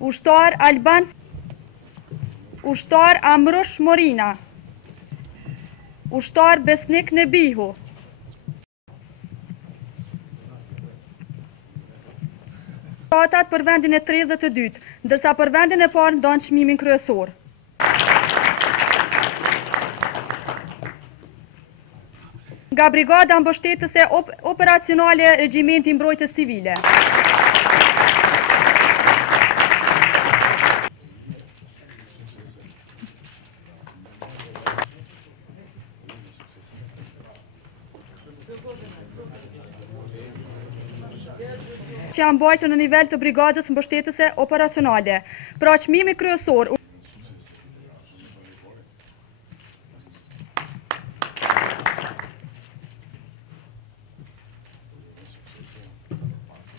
Ushtar Alban, Ushtar Amrush Morina, Ushtar Besnik Nebihu, Kandidatat për vendin e 32, ndërsa për vendin e parë ndonë çmimin kryesor. Nga Brigada Mbështetëse Operacionale Regjimenti Mbrojtjes Civile. Që janë mbajtur në nivel të Brigadës Mbështetëse Operacionale. Pra çmimi kryesor